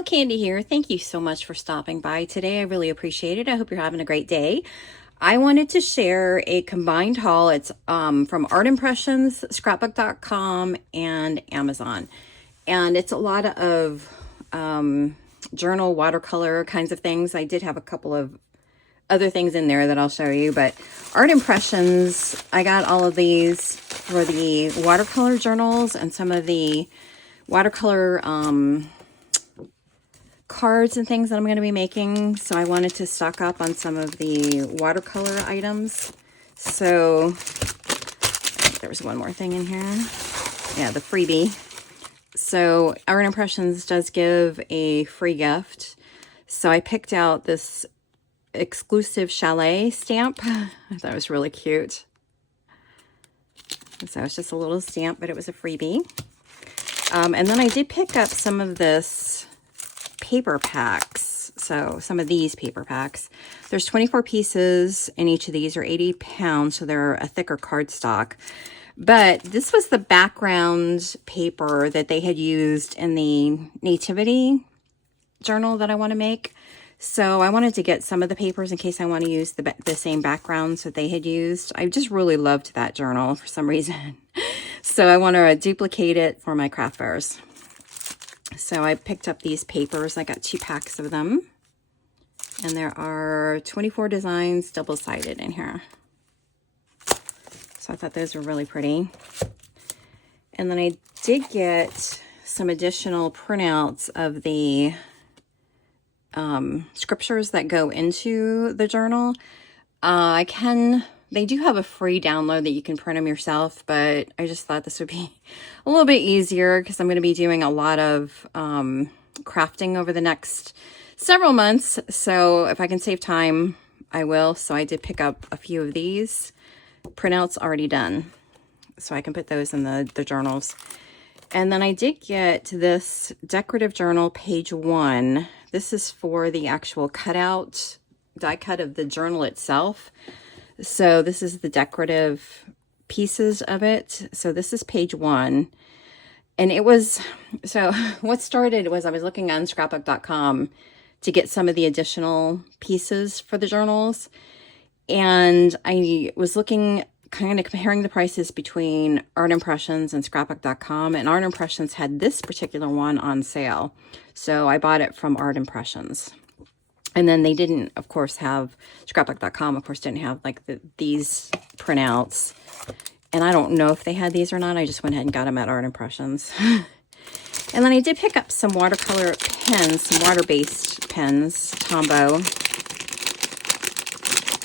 Hello, Candy here. Thank you so much for stopping by today. I really appreciate it. I hope you're having a great day. I wanted to share a combined haul. It's from Art Impressions, Scrapbook.com, and Amazon. And it's a lot of journal, watercolor kinds of things. I did have a couple of other things in there that I'll show you, but Art Impressions, I got all of these for the watercolor journals and some of the watercolor cards and things that I'm going to be making. So I wanted to stock up on some of the watercolor items. So there was one more thing in here. Yeah, the freebie. So Art Impressions does give a free gift. So I picked out this exclusive chalet stamp. I thought it was really cute. So it's just a little stamp, but it was a freebie. And then I did pick up some of this paper packs. So some of these paper packs. There's 24 pieces, and each of these are 80 pounds, so they're a thicker cardstock. But this was the background paper that they had used in the nativity journal that I want to make. So I wanted to get some of the papers in case I want to use the same backgrounds that they had used. I just really loved that journal for some reason. So I want to duplicate it for my craft fairs. So I picked up these papers. I got 2 packs of them. And there are 24 designs double-sided in here. So I thought those were really pretty. And then I did get some additional printouts of the scriptures that go into the journal. They do have a free download that you can print them yourself, but I just thought this would be a little bit easier because I'm going to be doing a lot of crafting over the next several months. So if I can save time, I will. So I did pick up a few of these printouts already done, so I can put those in the journals. And then I did get this decorative journal, page 1. This is for the actual cutout, die cut of the journal itself. So this is the decorative pieces of it. So this is page 1. And it was, so what started was I was looking on scrapbook.com to get some of the additional pieces for the journals. And I was looking, kind of comparing the prices between Art Impressions and scrapbook.com. And Art Impressions had this particular one on sale. So I bought it from Art Impressions. And then they didn't, of course, have, scrapbook.com, of course, didn't have like these printouts. And I don't know if they had these or not. I just went ahead and got them at Art Impressions. And then I did pick up some watercolor pens, some water-based pens, Tombow.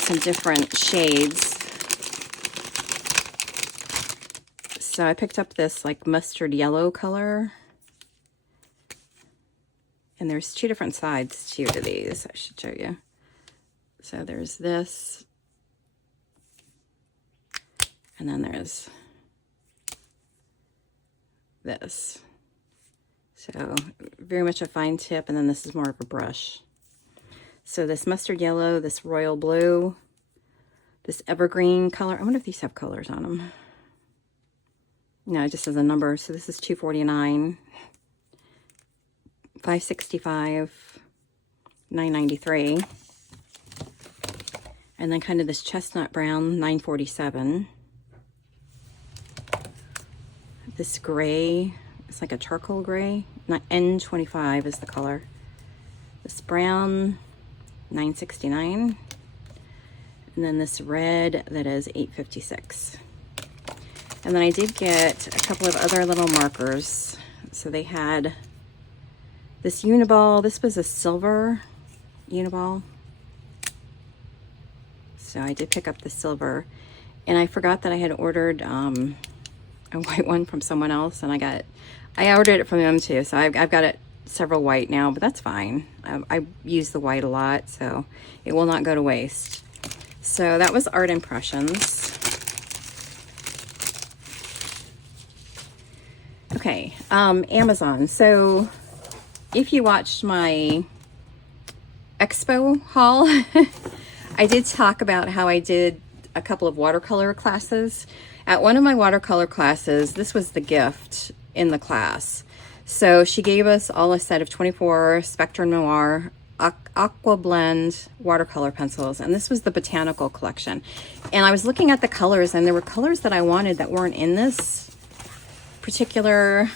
Some different shades. So I picked up this like mustard yellow color. And there's 2 different sides too to these. I should show you. So there's this. And then there's this. So very much a fine tip. And then this is more of a brush. So this mustard yellow, this royal blue, this evergreen color. I wonder if these have colors on them. No, it just says a number. So this is $249. $565, $993, and then kind of this chestnut brown, $947. This gray, it's like a charcoal gray, N25 is the color. This brown, $969, and then this red that is $856. And then I did get a couple of other little markers. So they had this Uniball. This was a silver Uniball. So I did pick up the silver. And I forgot that I had ordered a white one from someone else. And I ordered it from them too. So I've got it several white now, but that's fine. I use the white a lot, so it will not go to waste. So that was Art Impressions. Okay, Amazon. So if you watched my expo haul, I did talk about how I did a couple of watercolor classes. At one of my watercolor classes, this was the gift in the class. So she gave us all a set of 24 Spectrum Noir Aqua Blend watercolor pencils, and this was the botanical collection. And I was looking at the colors, and there were colors that I wanted that weren't in this particular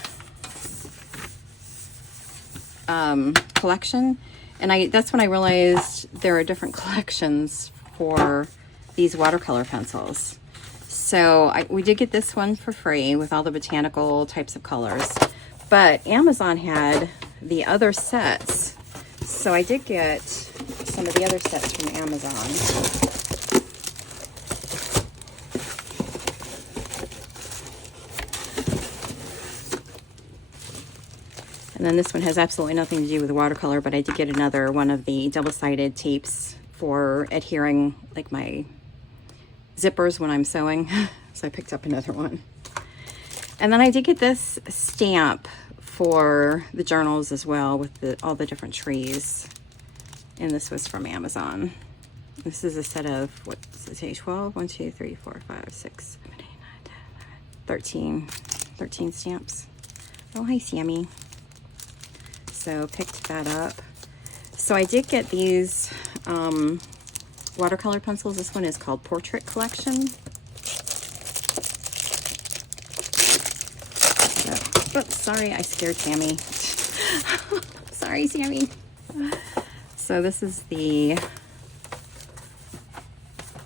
collection, and that's when I realized there are different collections for these watercolor pencils. So we did get this one for free with all the botanical types of colors, but Amazon had the other sets. So I did get some of the other sets from Amazon. And then this one has absolutely nothing to do with watercolor, but I did get another one of the double-sided tapes for adhering like my zippers when I'm sewing. So I picked up another one. And then I did get this stamp for the journals as well with all the different trees. And this was from Amazon. This is a set of, what does it say, 12? 1, 2, 3, 4, 5, 6, 7, 8, 9, 10, 11, 13 stamps. Oh, hi, Sammy. So picked that up. So I did get these watercolor pencils. This one is called Portrait Collection. Oops, sorry, I scared Sammy. Sorry, Sammy. So this is the,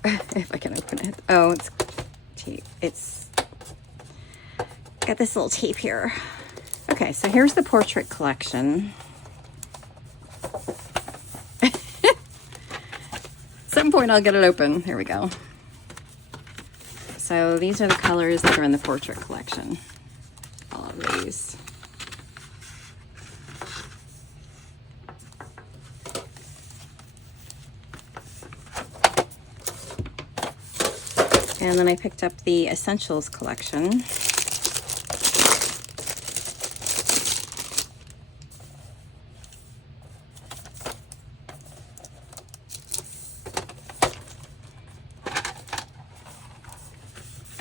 if I can open it. Oh, it's tape. It's got this little tape here. Okay, so here's the Portrait Collection. At some point I'll get it open. Here we go. So these are the colors that are in the Portrait Collection. All of these. And then I picked up the Essentials collection.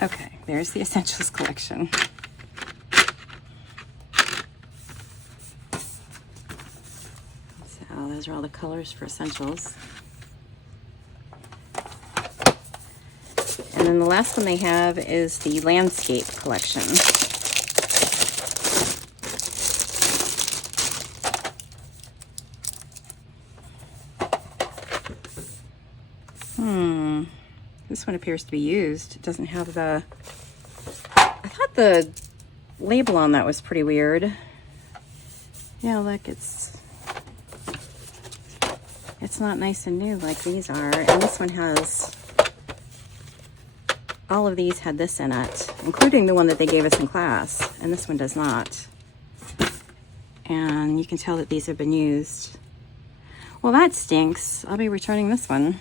Okay, there's the Essentials collection. So those are all the colors for Essentials. And then the last one they have is the Landscape collection. This one appears to be used. It doesn't have the... I thought the label on that was pretty weird. Yeah, look, it's not nice and new like these are. And this one has... All of these had this in it, including the one that they gave us in class. And this one does not. And you can tell that these have been used. Well, that stinks. I'll be returning this one.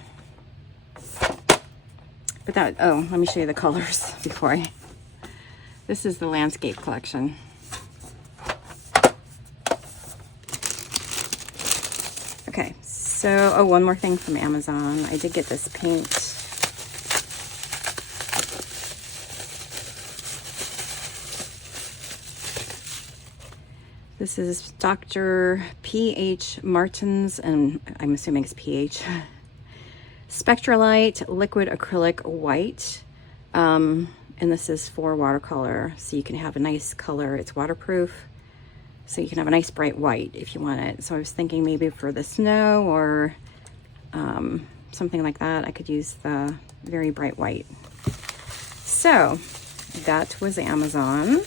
But that, oh, let me show you the colors before I... This is the Landscape collection. Okay, so, oh, one more thing from Amazon. I did get this paint. This is Dr. P.H. Martin's, and I'm assuming it's P.H. Spectralite Liquid Acrylic White. And this is for watercolor, so you can have a nice color. It's waterproof, so you can have a nice bright white if you want it. So I was thinking maybe for the snow or something like that, I could use the very bright white. So that was Amazon.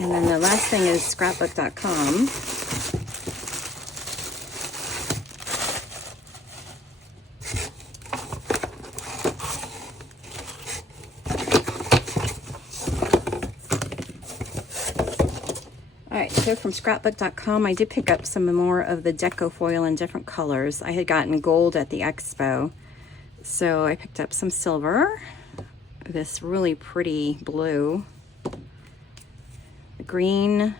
And then the last thing is scrapbook.com. Alright, so from scrapbook.com, I did pick up some more of the deco foil in different colors. I had gotten gold at the expo, so I picked up some silver, this really pretty blue, green,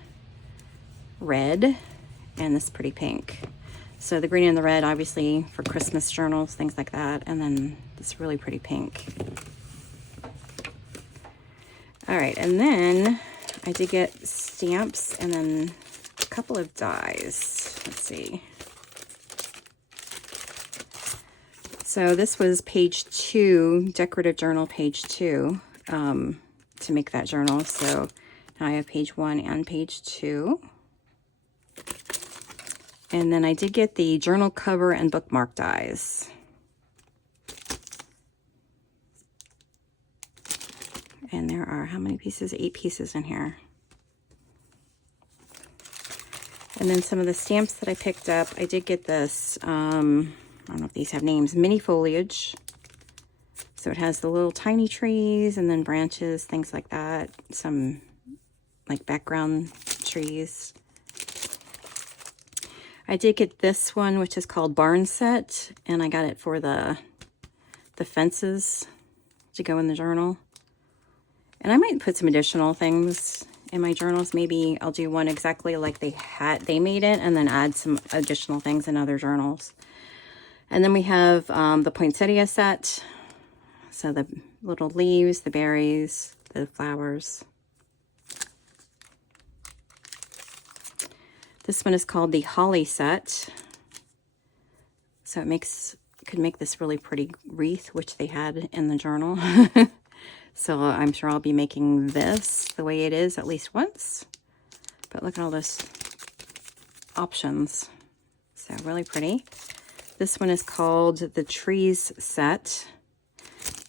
red, and this pretty pink. So the green and the red, obviously, for Christmas journals, things like that, and then this really pretty pink. All right, and then I did get stamps and then a couple of dies. Let's see. So this was page 2, decorative journal page 2, to make that journal. So now I have page 1 and page 2. And then I did get the journal cover and bookmark dies. And there are, how many pieces? 8 pieces in here. And then some of the stamps that I picked up, I did get this, I don't know if these have names, mini foliage. So it has the little tiny trees and then branches, things like that. Some like background trees. I did get this one, which is called Barn Set, and I got it for the fences to go in the journal. And I might put some additional things in my journals. Maybe I'll do one exactly like they made it, and then add some additional things in other journals. And then we have the poinsettia set. So the little leaves, the berries, the flowers. This one is called the holly set. So it could make this really pretty wreath, which they had in the journal. So I'm sure I'll be making this the way it is at least once. But look at all those options. So really pretty. This one is called the trees set.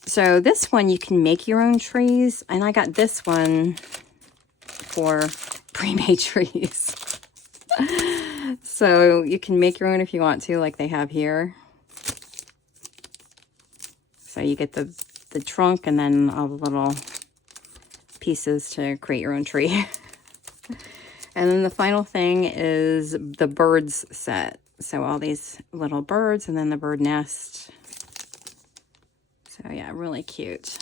So this one you can make your own trees, and I got this one for pre-made trees. So you can make your own if you want to, like they have here. So you get the trunk and then all the little pieces to create your own tree. And then the final thing is the birds set. So all these little birds and then the bird nest. So yeah, really cute.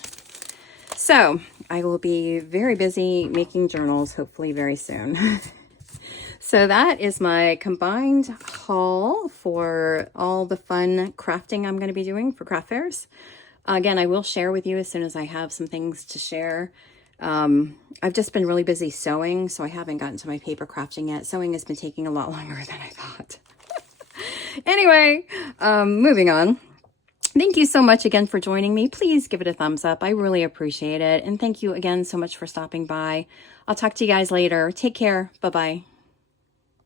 So I will be very busy making journals, hopefully very soon. So that is my combined haul for all the fun crafting I'm going to be doing for craft fairs. Again, I will share with you as soon as I have some things to share. I've just been really busy sewing, so I haven't gotten to my paper crafting yet. Sewing has been taking a lot longer than I thought. Anyway, moving on. Thank you so much again for joining me. Please give it a thumbs up. I really appreciate it. And thank you again so much for stopping by. I'll talk to you guys later. Take care. Bye-bye.